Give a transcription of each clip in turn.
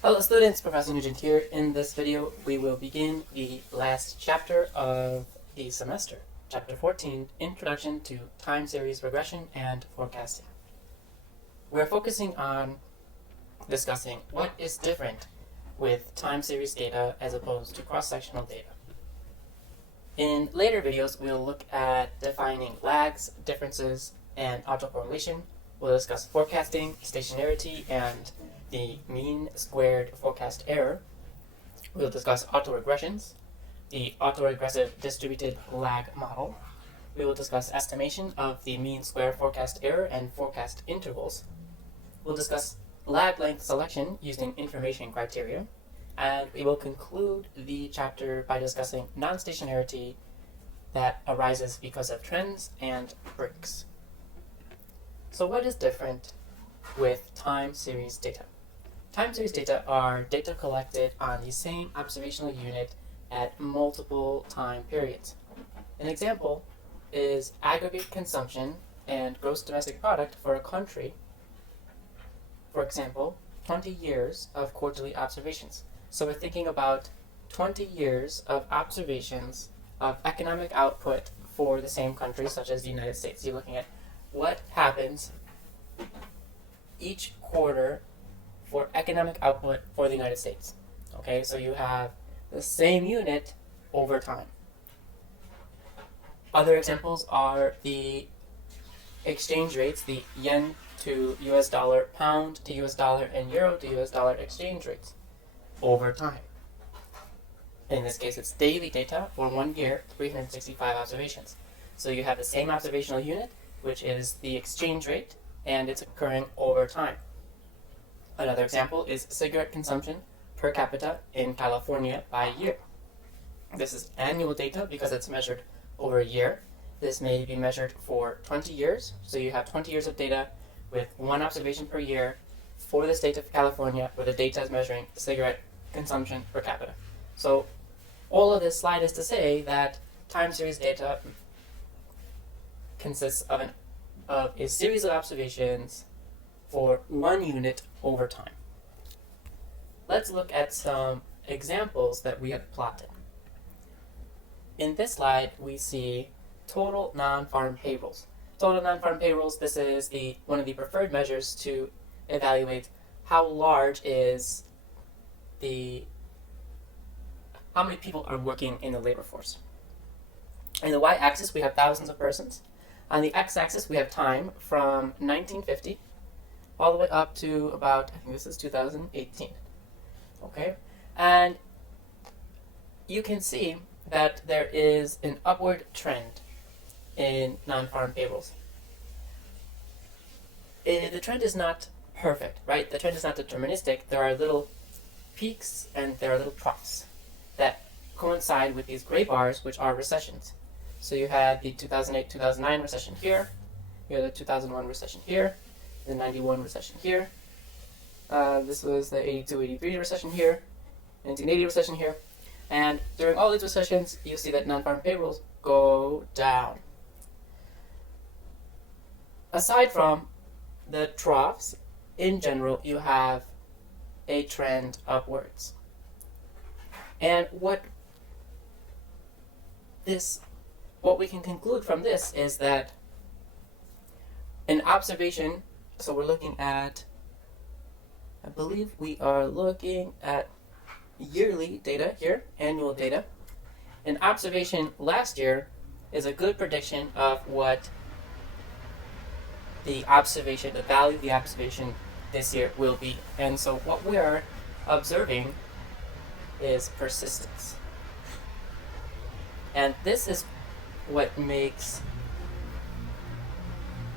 Hello students, Professor Nugent here. In this video, we will begin the last chapter of the semester, Chapter 14, Introduction to Time Series Regression and Forecasting. We're focusing on discussing what is different with time series data as opposed to cross-sectional data. In later videos, we'll look at defining lags, differences, and autocorrelation. We'll discuss forecasting, stationarity, and the mean squared forecast error. We'll discuss autoregressions, the autoregressive distributed lag model. We will discuss estimation of the mean square forecast error and forecast intervals. We'll discuss lag length selection using information criteria. And we will conclude the chapter by discussing non-stationarity that arises because of trends and breaks. So what is different with time series data? Time series data are data collected on the same observational unit at multiple time periods. An example is aggregate consumption and gross domestic product for a country. For example, 20 years of quarterly observations. So we're thinking about 20 years of observations of economic output for the same country, such as the United States. You're looking at what happens each quarter for economic output for the United States. Okay, so you have the same unit over time. Other examples are the exchange rates, the yen to US dollar, pound to US dollar, and euro to US dollar exchange rates over time. In this case, it's daily data for 1 year, 365 observations. So you have the same observational unit, which is the exchange rate, and it's occurring over time. Another example is cigarette consumption per capita in California by year. This is annual data because it's measured over a year. This may be measured for 20 years, so you have 20 years of data with one observation per year for the state of California, where the data is measuring cigarette consumption per capita. So all of this slide is to say that time series data consists of a series of observations for one unit over time. Let's look at some examples that we have plotted. In this slide, we see total non-farm payrolls. Total non-farm payrolls, this is one of the preferred measures to evaluate how large is how many people are working in the labor force. In the y-axis, we have thousands of persons. On the x-axis, we have time from 1950 all the way up to about, I think this is 2018. Okay? And you can see that there is an upward trend in non-farm payrolls. The trend is not perfect, right? The trend is not deterministic. There are little peaks and there are little troughs that coincide with these gray bars, which are recessions. So you had the 2008-2009 recession here, you had the 2001 recession here, the 91 recession here, this was the 82-83 recession here, 1980 recession here, and during all these recessions, you see that non-farm payrolls go down. Aside from the troughs, in general, you have a trend upwards. And what we can conclude from this is that an observation, so we're looking at, I believe we are looking at yearly data here, annual data. An observation last year is a good prediction of what the value of the observation this year will be. And so what we are observing is persistence. And this is what makes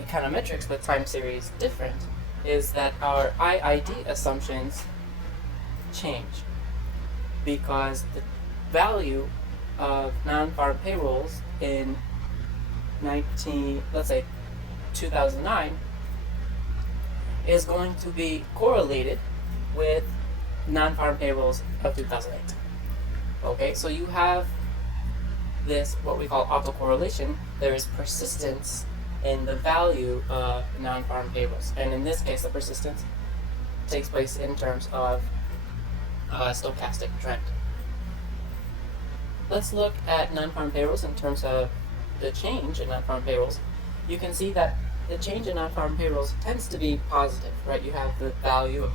econometrics with time series different, is that our IID assumptions change because the value of non-farm payrolls in 2009 is going to be correlated with non-farm payrolls of 2008. Okay, so you have this, what we call autocorrelation. There is persistence in the value of non-farm payrolls. And in this case, the persistence takes place in terms of stochastic trend. Let's look at non-farm payrolls in terms of the change in non-farm payrolls. You can see that the change in non-farm payrolls tends to be positive, right? You have the value of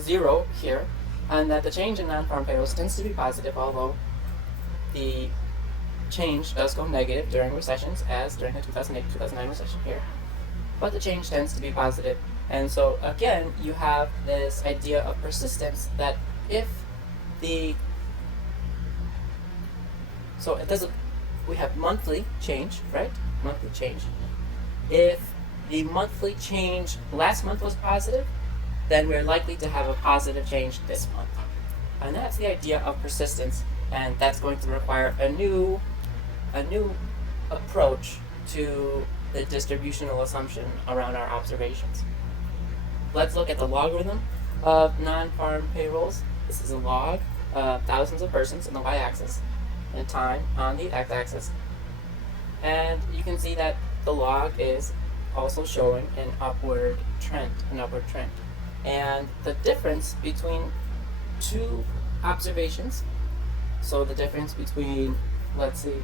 0 here, and that the change in non-farm payrolls tends to be positive, although the change does go negative during recessions, as during the 2008-2009 recession here. But the change tends to be positive. And so again, you have this idea of persistence that if the so it doesn't we have monthly change, right? Monthly change. If the monthly change last month was positive, then we're likely to have a positive change this month. And that's the idea of persistence, and that's going to require a new approach to the distributional assumption around our observations. Let's look at the logarithm of non-farm payrolls. This is a log of thousands of persons on the y-axis and time on the x-axis. And you can see that the log is also showing an upward trend. And the difference between two observations, so the difference between, let's see,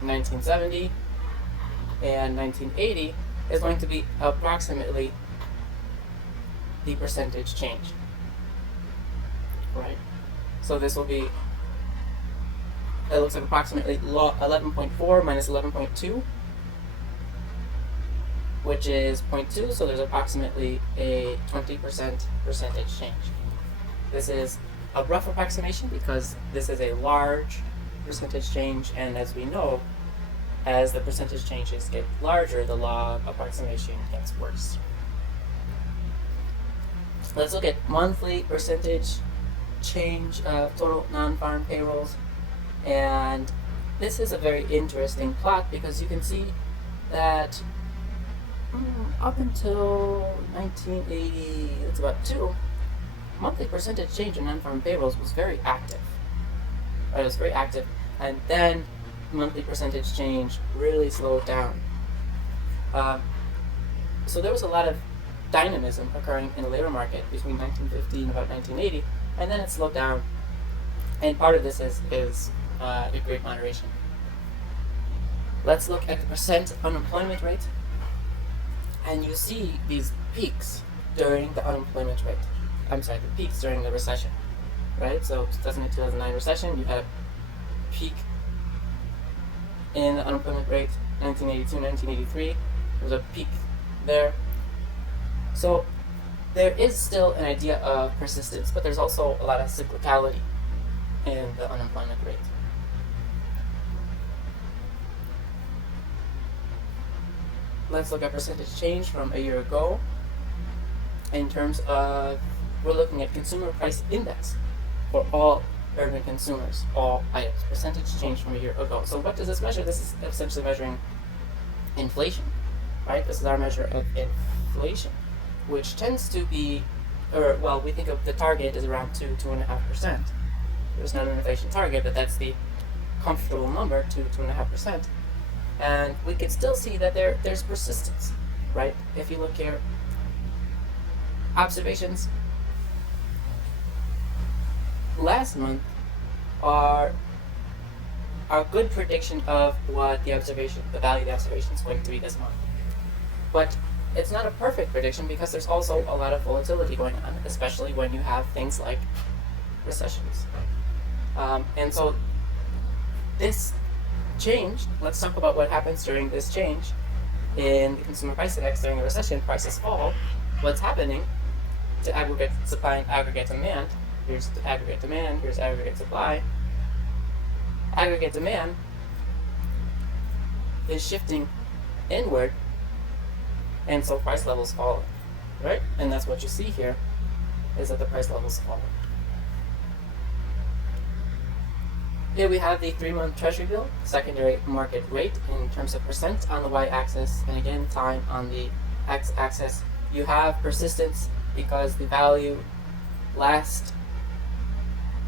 1970 and 1980 is going to be approximately the percentage change, right? So this will be, it looks like approximately 11.4 minus 11.2, which is 0.2, so there's approximately a 20% percentage change. This is a rough approximation because this is a large percentage change, and as we know, as the percentage changes get larger, the log approximation gets worse. Let's look at monthly percentage change of total non-farm payrolls, and this is a very interesting plot because you can see that up until 1980, that's about 2, monthly percentage change in non-farm payrolls was very active. It was very active, and then monthly percentage change really slowed down. So there was a lot of dynamism occurring in the labor market between 1950 and about 1980, and then it slowed down. And part of this is the Great Moderation. Let's look at the percent unemployment rate, and you see these peaks during the unemployment rate. The peaks during the recession, right? So 2008-2009 recession, you had a peak in the unemployment rate. 1982-1983, there was a peak there. So there is still an idea of persistence, but there's also a lot of cyclicality in the unemployment rate. Let's look at percentage change from a year ago. In terms of, we're looking at consumer price index for all urban consumers, all items, percentage change from a year ago. So what does this measure? This is essentially measuring inflation, right? This is our measure of inflation, which tends to be, we think of the target as around 2.5%. There's not an inflation target, but that's the comfortable number, 2.5%. And we can still see that there's persistence, right? If you look here, observations last month are a good prediction of what the value of the observation is going to be this month. But it's not a perfect prediction because there's also a lot of volatility going on, especially when you have things like recessions. And so this change, let's talk about what happens during this change in the consumer price index during a recession. Prices fall. What's happening to aggregate supply and aggregate demand? Here's the aggregate demand, here's aggregate supply. Aggregate demand is shifting inward, and so price levels fall, right? And that's what you see here, is that the price levels fall. Here we have the 3-month Treasury bill, secondary market rate in terms of percent on the y-axis, and again time on the x-axis. You have persistence because the value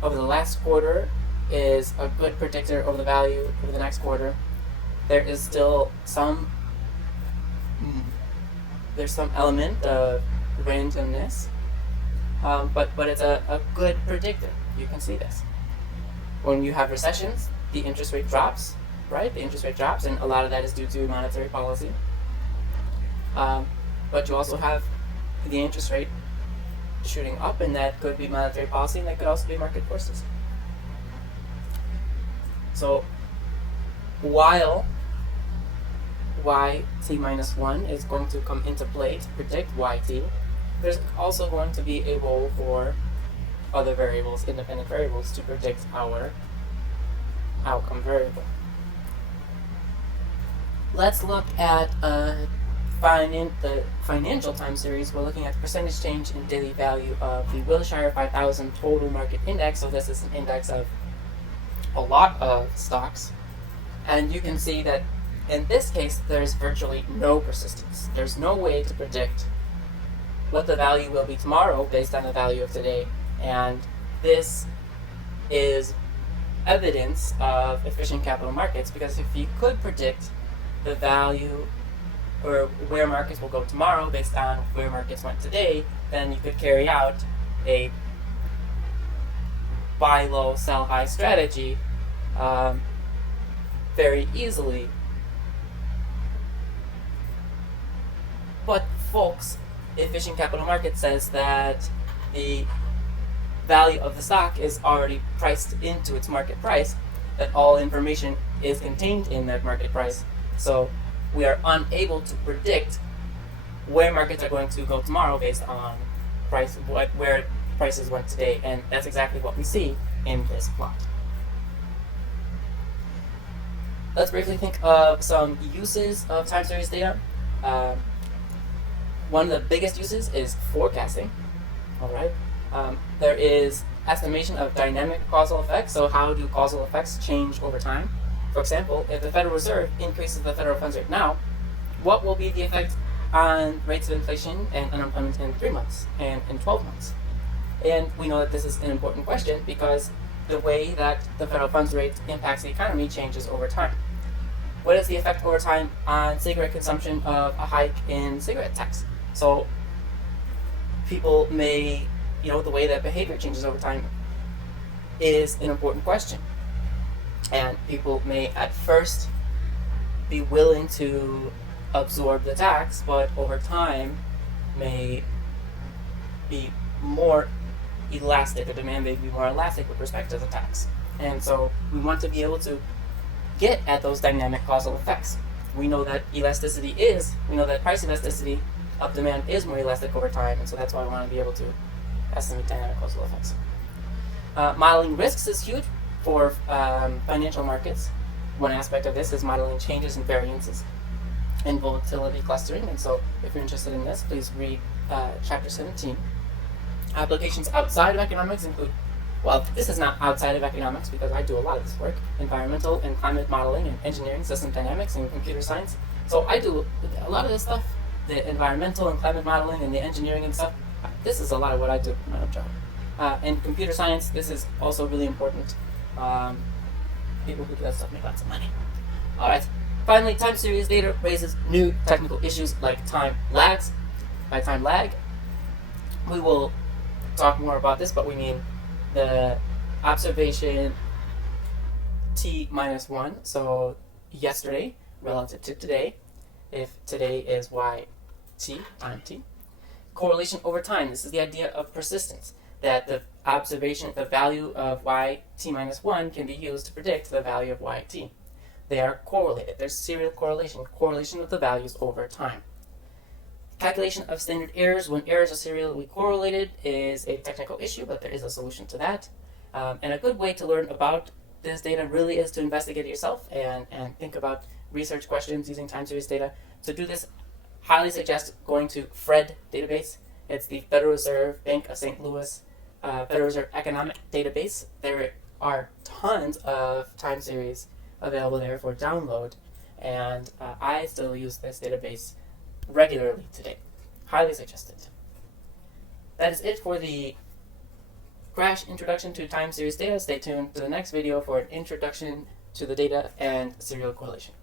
over the last quarter is a good predictor of the value over the next quarter. There is still some element of randomness but it's a good predictor. You can see this. When you have recessions, the interest rate drops, right? The interest rate drops, and a lot of that is due to monetary policy. But you also have the interest rate shooting up, and that could be monetary policy, and that could also be market forces. So while yt minus 1 is going to come into play to predict yt, there's also going to be a role for other variables, independent variables, to predict our outcome variable. Let's look at the financial time series. We're looking at the percentage change in daily value of the Wilshire 5000 total market index. So this is an index of a lot of stocks. And you can see that in this case, there's virtually no persistence. There's no way to predict what the value will be tomorrow based on the value of today. And this is evidence of efficient capital markets, because if you could predict the value or where markets will go tomorrow based on where markets went today, then you could carry out a buy low, sell high strategy very easily. But folks, efficient capital market says that the value of the stock is already priced into its market price, that all information is contained in that market price. So we are unable to predict where markets are going to go tomorrow based on where prices went today, and that's exactly what we see in this plot. Let's briefly think of some uses of time series data. One of the biggest uses is forecasting. All right. There is estimation of dynamic causal effects. So how do causal effects change over time? For example, if the Federal Reserve increases the federal funds rate now, what will be the effect on rates of inflation and unemployment in 3 months and in 12 months? And we know that this is an important question because the way that the federal funds rate impacts the economy changes over time. What is the effect over time on cigarette consumption of a hike in cigarette tax? So people may, the way that behavior changes over time is an important question. And people may at first be willing to absorb the tax, but over time may be more elastic. The demand may be more elastic with respect to the tax. And so we want to be able to get at those dynamic causal effects. We know that price elasticity of demand is more elastic over time, and so that's why we want to be able to estimate dynamic causal effects. Modeling risks is huge for financial markets. One aspect of this is modeling changes and variances in volatility clustering, and so if you're interested in this, please read Chapter 17. Applications outside of economics include, well, this is not outside of economics because I do a lot of this work, environmental and climate modeling and engineering, system dynamics, and computer science. So I do a lot of this stuff, the environmental and climate modeling and the engineering and stuff. This is a lot of what I do in my job. In computer science, this is also really important. People who do that stuff make lots of money. All right. Finally, time series data raises new technical issues like time lags. By time lag, we will talk more about this, but we mean the observation t minus 1. So yesterday relative to today, if today is yt, time t. Correlation over time. This is the idea of persistence, that the value of yt minus 1 can be used to predict the value of yt. They are correlated. There's serial correlation of the values over time. Calculation of standard errors when errors are serially correlated is a technical issue, but there is a solution to that. And a good way to learn about this data really is to investigate it yourself and think about research questions using time series data. To do this, highly suggest going to FRED database. It's the Federal Reserve Bank of St. Louis Federal Reserve Economic Database. There are tons of time series available there for download, and I still use this database regularly today. Highly suggested. That is it for the crash introduction to time series data. Stay tuned to the next video for an introduction to the data and serial correlation.